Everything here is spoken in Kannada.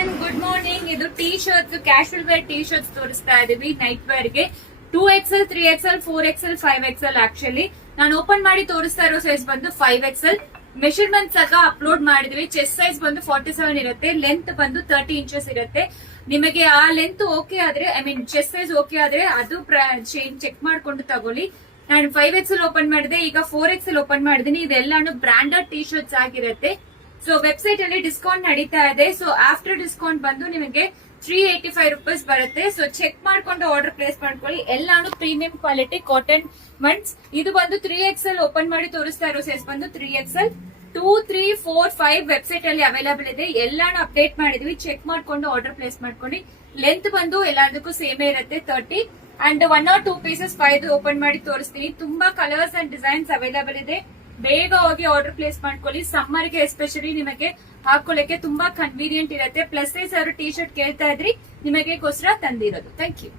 Everyone, good morning. ಇದು T shirts, casual wear T shirts ತೋರಿಸ್ತಾ ಇದೀವಿ ನೈಟ್ ವೇರ್ ಗೆ. 2XL, 3XL, 4XL, 5XL. Actually ನಾನು ಓಪನ್ ಮಾಡಿ ತೋರಿಸ್ತಾ ಇರೋ ಸೈಜ್ ಬಂದು 5XL. ಮೆಷರ್ಮೆಂಟ್ಸ್ ಆಗ ಅಪ್ಲೋಡ್ ಮಾಡಿದ್ವಿ. ಚೆಸ್ಟ್ ಸೈಜ್ ಬಂದು 47 ಇರುತ್ತೆ, ಲೆಂತ್ ಬಂದು 30 ಇಂಚಸ್ ಇರುತ್ತೆ. ನಿಮಗೆ ಆ ಲೆಂತ್ ಓಕೆ ಆದ್ರೆ, I mean chest size okay ಆದ್ರೆ ಅದು ಚೆಕ್ ಮಾಡ್ಕೊಂಡು ತಗೊಳ್ಳಿ. ನಾನು 5XL ಓಪನ್ ಮಾಡಿದೆ, ಈಗ 4XL ಓಪನ್ ಮಾಡಿದೀನಿ. ಇದೆಲ್ಲಾನು ಬ್ರಾಂಡೆಡ್ ಟೀ ಶರ್ಟ್ಸ್ ಆಗಿರುತ್ತೆ. ಸೊ ವೆಬ್ಸೈಟ್ ಅಲ್ಲಿ ಡಿಸ್ಕೌಂಟ್ ನಡೀತಾ ಇದೆ. ಸೊ ಆಫ್ಟರ್ ಡಿಸ್ಕೌಂಟ್ ಬಂದು ನಿಮಗೆ 385 ರೂಪೀಸ್ ಬರುತ್ತೆ. ಸೊ ಚೆಕ್ ಮಾಡ್ಕೊಂಡು ಆರ್ಡರ್ ಪ್ಲೇಸ್ ಮಾಡ್ಕೊಳ್ಳಿ. ಎಲ್ಲಾನು ಪ್ರೀಮಿಯಂ ಕ್ವಾಲಿಟಿ ಕಾಟನ್ ಮಂಟ್ಸ್. ಇದು ಬಂದು 3XL ಓಪನ್ ಮಾಡಿ ತೋರಿಸ್ತಾ ಇರೋ ಸೈಜ್ ಬಂದು 3XL. 2, 3, 4, 5 ವೆಬ್ಸೈಟ್ ಅಲ್ಲಿ ಅವೈಲೇಬಲ್ ಇದೆ. ಎಲ್ಲಾನು ಅಪ್ಡೇಟ್ ಮಾಡಿದ್ವಿ, ಚೆಕ್ ಮಾಡ್ಕೊಂಡು ಆರ್ಡರ್ ಪ್ಲೇಸ್ ಮಾಡ್ಕೊಳ್ಳಿ. ಲೆಂತ್ ಬಂದು ಎಲ್ಲದಕ್ಕೂ ಸೇಮೇ ಇರುತ್ತೆ 30. ಅಂಡ್ 1 or 2 ಪೀಸಸ್ 5 ಓಪನ್ ಮಾಡಿ ತೋರಿಸ್ತೀನಿ. ತುಂಬಾ ಕಲರ್ಸ್ ಅಂಡ್ ಡಿಸೈನ್ಸ್ ಅವೈಲೇಬಲ್ ಇದೆ. ಬೇಗ ಹೋಗಿ ಆರ್ಡರ್ ಪ್ಲೇಸ್ ಮಾಡ್ಕೊಳ್ಳಿ. ಸಮ್ಮರ್ ಗೆ ಎಸ್ಪೆಷಲಿ ನಿಮಗೆ ಹಾಕೊಳ್ಳಕ್ಕೆ ತುಂಬಾ ಕನ್ವೀನಿಯಂಟ್ ಇರುತ್ತೆ. ಪ್ಲಸ್ ಸೈಜ್ ಟೀ ಶರ್ಟ್ ಕೇಳ್ತಾ ಇದ್ರಿ, ನಿಮಗೆ ಗೋಸ್ಕರ ತಂದಿರೋದು. Thank you.